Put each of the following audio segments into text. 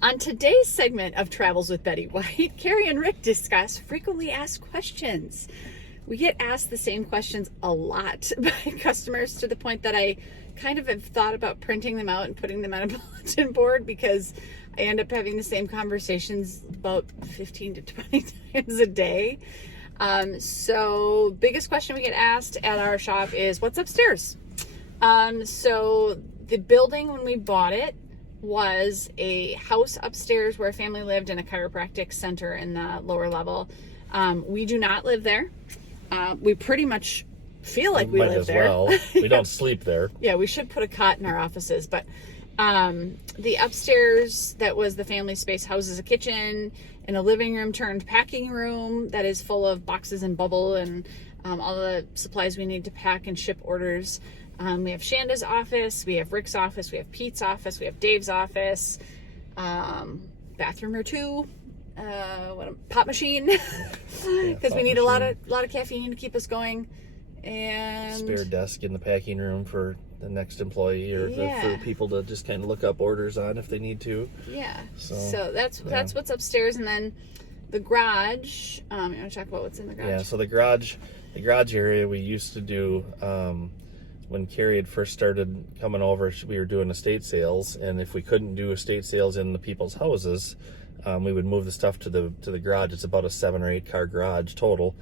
On today's segment of Travels with Betty White, Kari and Rick discuss frequently asked questions. We get asked the same questions a lot by customers to the point that I kind of have thought about printing them out and putting them on a bulletin board because I end up having the same conversations about 15 to 20 times a day. So biggest question we get asked at our shop is what's upstairs? So the building when we bought it was a house upstairs where a family lived in a chiropractic center in the lower level. We do not live there. We pretty much feel like we live there. Well. We don't sleep there. Yeah, we should put a cot in our offices, but the upstairs that was the family space houses a kitchen and a living room turned packing room that is full of boxes and bubble and all the supplies we need to pack and ship orders. We have Shanda's office, we have Rick's office, we have Pete's office, we have Dave's office, bathroom or two, pop machine, because we need a lot of caffeine to keep us going, and spare desk in the packing room for the next employee or for people to just kind of look up orders on if they need to. Yeah. So that's what's upstairs, and then the garage. You want to talk about what's in the garage? Yeah. So the garage area we used to do. When Kari had first started coming over, we were doing estate sales, and if we couldn't do estate sales in the people's houses, we would move the stuff to the garage. It's about a 7 or 8 car garage total,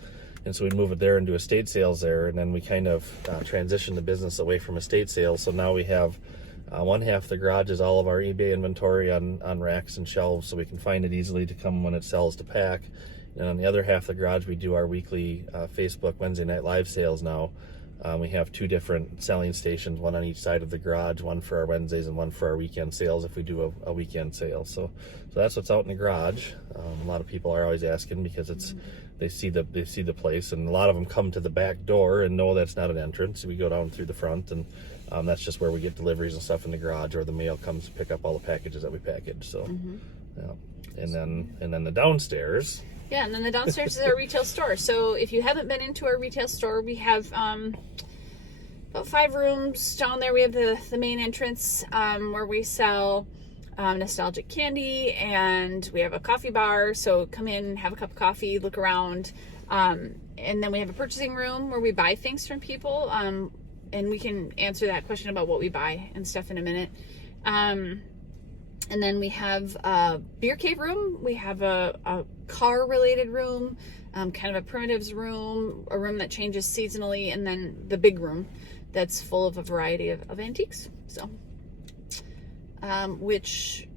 and so we'd move it there and do estate sales there, and then we kind of transitioned the business away from estate sales. So now we have one half of the garage is all of our eBay inventory on racks and shelves, so we can find it easily to come when it sells to pack. And on the other half of the garage, we do our weekly Facebook Wednesday night live sales now. We have 2 different selling stations, one on each side of the garage, one for our Wednesdays and one for our weekend sales if we do a weekend sale. So that's what's out in the garage. A lot of people are always asking because they see the place, and a lot of them come to the back door and know that's not an entrance. We go down through the front, and that's just where we get deliveries and stuff in the garage, or the mail comes to pick up all the packages that we package. So, yeah. And then the downstairs. Yeah, and then the downstairs is our retail store. So if you haven't been into our retail store, we have about 5 rooms down there. We have the main entrance where we sell nostalgic candy, and we have a coffee bar. So come in, have a cup of coffee, look around. And then we have a purchasing room where we buy things from people. And we can answer that question about what we buy and stuff in a minute. And then we have a beer cave room. We have a car-related room, kind of a primitives room, a room that changes seasonally, and then the big room that's full of a variety of antiques. So, which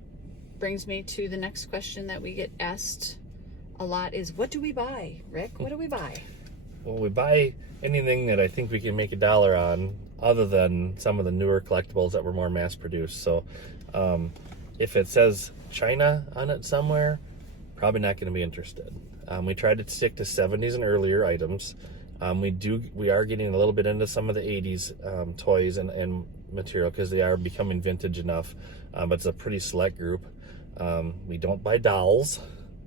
brings me to the next question that we get asked a lot is, what do we buy, Rick? What do we buy? Well, we buy anything that I think we can make $1 on, other than some of the newer collectibles that were more mass-produced. So, if it says China on it somewhere, probably not going to be interested. We try to stick to 70s and earlier items. We are getting a little bit into some of the 80s toys and material because they are becoming vintage enough, but it's a pretty select group. We don't buy dolls,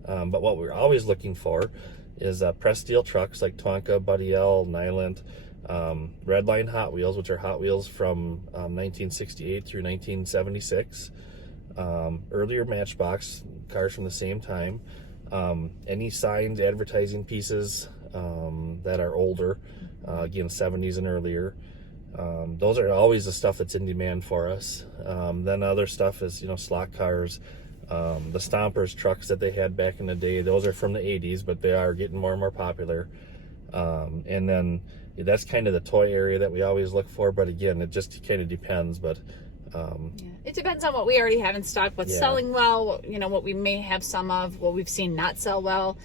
but what we're always looking for is pressed steel trucks like Tonka, Buddy L, Nyland, Redline Hot Wheels, which are Hot Wheels from 1968 through 1976. Earlier Matchbox cars from the same time, any signs, advertising pieces that are older, again 70s and earlier, those are always the stuff that's in demand for us. Then other stuff is slot cars, the Stompers trucks that they had back in the day. Those are from the 80s, but they are getting more and more popular. And then that's kind of the toy area that we always look for, but again, it just kind of depends. But it depends on what we already have in stock, what's selling well, what we may have some of, what we've seen not sell well.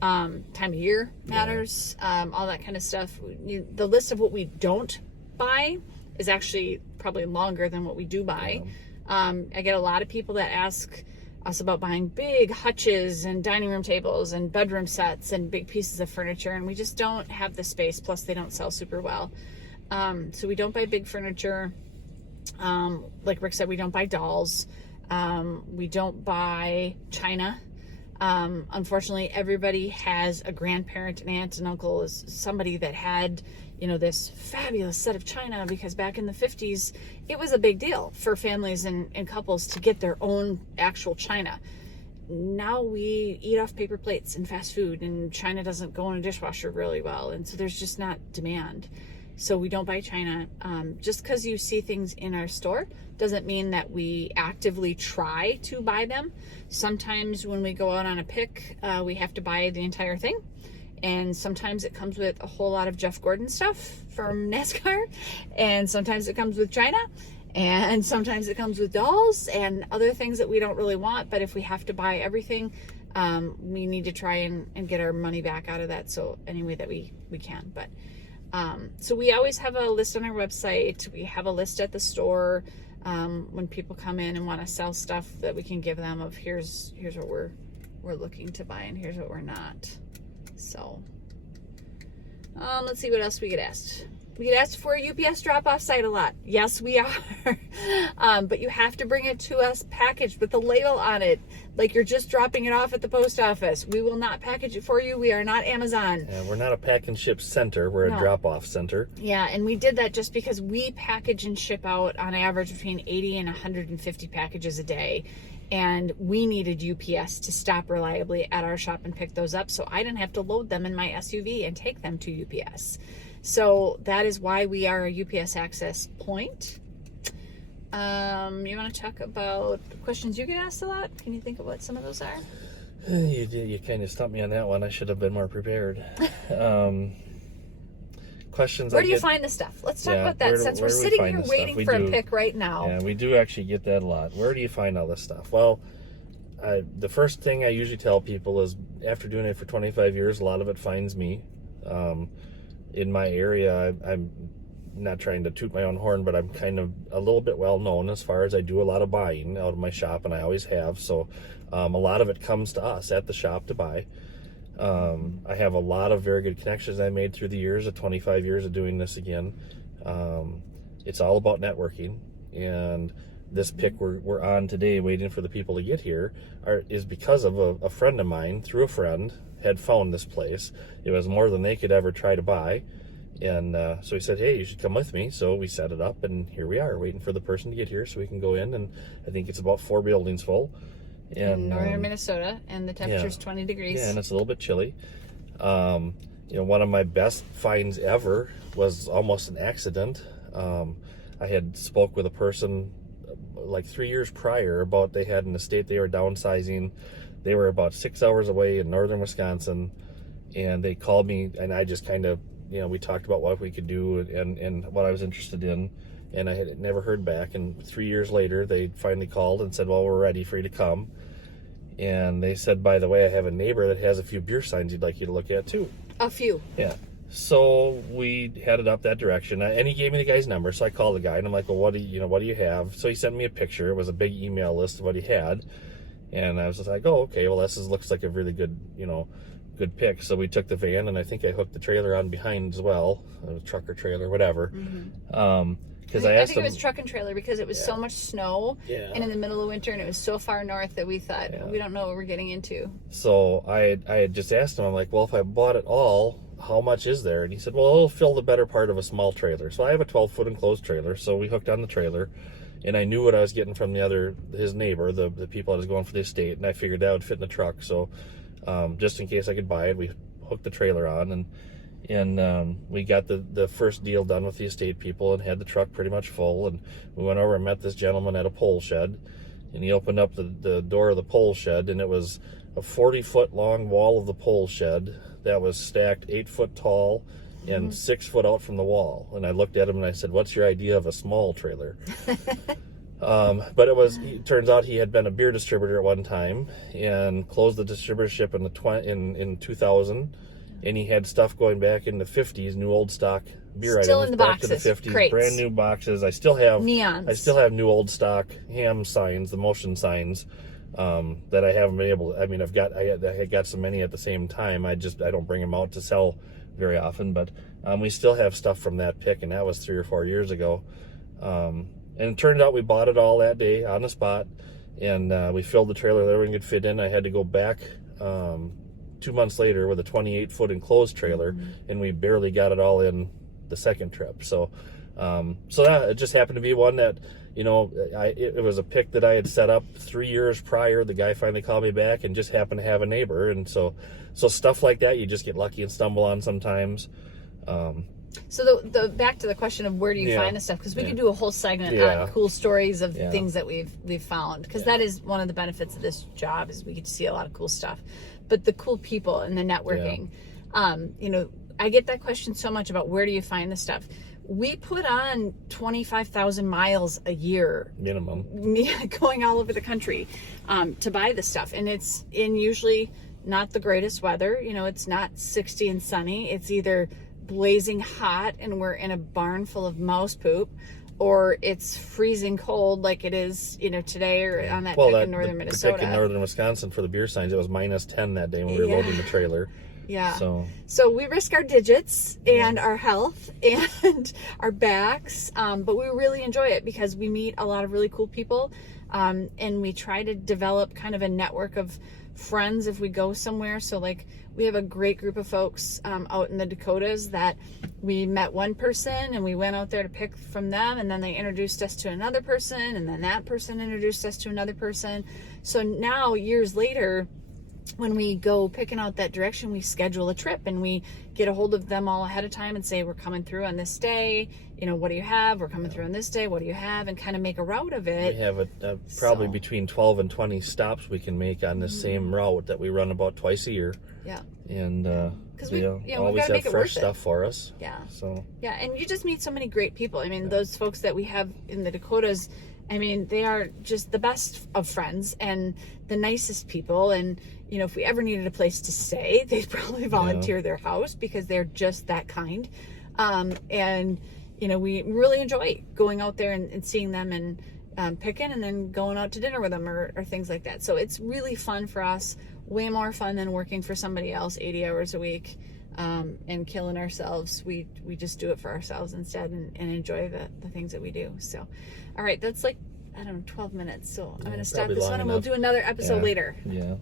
Time of year matters, all that kind of stuff. The list of what we don't buy is actually probably longer than what we do buy. I get a lot of people that ask us about buying big hutches and dining room tables and bedroom sets and big pieces of furniture, and we just don't have the space, plus they don't sell super well. So we don't buy big furniture. Like Rick said, we don't buy dolls. We don't buy china. Unfortunately, everybody has a grandparent, an aunt, and uncle is somebody that had, this fabulous set of china, because back in the 50s, it was a big deal for families and couples to get their own actual china. Now we eat off paper plates and fast food, and china doesn't go in a dishwasher really well, and so there's just not demand. So we don't buy china. Just because you see things in our store doesn't mean that we actively try to buy them. Sometimes when we go out on a pick, we have to buy the entire thing. And sometimes it comes with a whole lot of Jeff Gordon stuff from NASCAR. And sometimes it comes with china. And sometimes it comes with dolls and other things that we don't really want. But if we have to buy everything, we need to try and get our money back out of that. So any way that we can. But so we always have a list on our website. We have a list at the store when people come in and want to sell stuff that we can give them of here's what we're looking to buy and here's what we're not. So let's see what else we get asked. We get asked for a UPS drop-off site a lot. Yes, we are. But you have to bring it to us packaged with the label on it, like you're just dropping it off at the post office. We will not package it for you. We are not Amazon. Yeah, we're not a pack and ship center. We're a drop-off center. Yeah, and we did that just because we package and ship out on average between 80 and 150 packages a day. And we needed UPS to stop reliably at our shop and pick those up, so I didn't have to load them in my SUV and take them to UPS. So that is why we are a UPS access point. You want to talk about questions you get asked a lot? Can you think of what some of those are? You kind of stumped me on that one. I should have been more prepared. Questions. Where do you find the stuff? Let's talk about that, since we're sitting here waiting for a pick right now. Yeah, we do actually get that a lot. Where do you find all this stuff? Well, the first thing I usually tell people is, after doing it for 25 years, a lot of it finds me. In my area, I'm not trying to toot my own horn, but I'm kind of a little bit well known as far as I do a lot of buying out of my shop, and I always have. So a lot of it comes to us at the shop to buy. I have a lot of very good connections I made through the years of 25 years of doing this again. It's all about networking, and this pick we're on today, waiting for the people to get here, is because of a friend of mine, through a friend, had found this place. It was more than they could ever try to buy, and so he said, hey, you should come with me. So we set it up, and here we are waiting for the person to get here so we can go in, and I think it's about 4 buildings full. In northern Minnesota, and the temperature's 20 degrees. Yeah, and it's a little bit chilly. One of my best finds ever was almost an accident. I had spoke with a person like 3 years prior about, they had an estate they were downsizing. They were about 6 hours away in northern Wisconsin, and they called me, and I just kind of, we talked about what we could do and what I was interested in, and I had never heard back. And 3 years later, they finally called and said, well, we're ready for you to come. And they said, by the way, I have a neighbor that has a few beer signs he'd like you to look at too. A few. Yeah. So we headed up that direction, and he gave me the guy's number. So I called the guy, and I'm like, well, what do you have? So he sent me a picture. It was a big email list of what he had. And I was just like, oh, okay, well, this looks like a really good, good pick. So we took the van, and I think I hooked the trailer on behind as well, a truck or trailer, whatever. Mm-hmm. I think it was truck and trailer, because it was so much snow, and in the middle of winter, and it was so far north that we thought, we don't know what we're getting into. So I had just asked him, I'm like, well, if I bought it all, how much is there? And he said, well, it'll fill the better part of a small trailer. So I have a 12-foot enclosed trailer, so we hooked on the trailer, and I knew what I was getting from his neighbor, the people that was going for the estate, and I figured that would fit in the truck. So just in case I could buy it, we hooked the trailer on, and we got the first deal done with the estate people and had the truck pretty much full. And we went over and met this gentleman at a pole shed, and he opened up the door of the pole shed, and it was a 40-foot long wall of the pole shed that was stacked 8 foot tall and 6 foot out from the wall. And I looked at him and I said, what's your idea of a small trailer? But it turns out he had been a beer distributor at one time and closed the distributorship in 2000. And he had stuff going back in the 50s, new old stock beer still items in the back boxes, to the 50s, crates. Brand new boxes. I still have neons. I still have new old stock ham signs, the motion signs, that I haven't been able to. I mean, I got so many at the same time. I don't bring them out to sell very often, but we still have stuff from that pick, and that was 3 or 4 years ago. And it turned out we bought it all that day on the spot, and we filled the trailer that everyone could fit in. I had to go back 2 months later with a 28-foot enclosed trailer, and we barely got it all in the second trip. So that it just happened to be one that, you know, it was a pick that I had set up 3 years prior. The guy finally called me back and just happened to have a neighbor, and so stuff like that you just get lucky and stumble on sometimes. So the back to the question of where do you find the stuff, because we could do a whole segment on cool stories of things that we've found, because that is one of the benefits of this job, is we get to see a lot of cool stuff. But the cool people and the networking, you know, I get that question so much about where do you find the stuff. We put on 25,000 miles a year Minimum. Going all over the country to buy the stuff, and it's in usually not the greatest weather. You know, it's not 60 and sunny. It's either blazing hot and we're in a barn full of mouse poop, or it's freezing cold like it is, you know, today, or on that pick in northern Minnesota. The pick in northern Wisconsin for the beer signs, it was -10 that day when we were loading the trailer. Yeah. So we risk our digits and our health and our backs, but we really enjoy it because we meet a lot of really cool people, and we try to develop kind of a network of friends if we go somewhere. So like we have a great group of folks out in the Dakotas that we met one person and we went out there to pick from them, and then they introduced us to another person, and then that person introduced us to another person. So now years later, when we go picking out that direction, we schedule a trip and we get a hold of them all ahead of time and say, we're coming through on this day, you know, what do you have? We're coming through on this day, what do you have? And kind of make a route of it. We have probably between 12 and 20 stops we can make on this same route that we run about twice a year. Yeah. And because we always have fresh stuff for us. Yeah. So yeah, and you just meet so many great people. I mean, those folks that we have in the Dakotas, I mean, they are just the best of friends and the nicest people. And, you know, if we ever needed a place to stay, they'd probably volunteer their house because they're just that kind. And, you know, we really enjoy going out there and seeing them and picking and then going out to dinner with them or things like that. So it's really fun for us, way more fun than working for somebody else 80 hours a week and killing ourselves. We just do it for ourselves instead and enjoy the things that we do. So, all right, that's like, I don't know, 12 minutes. So I'm going to stop this one and we'll do another episode later. Yeah.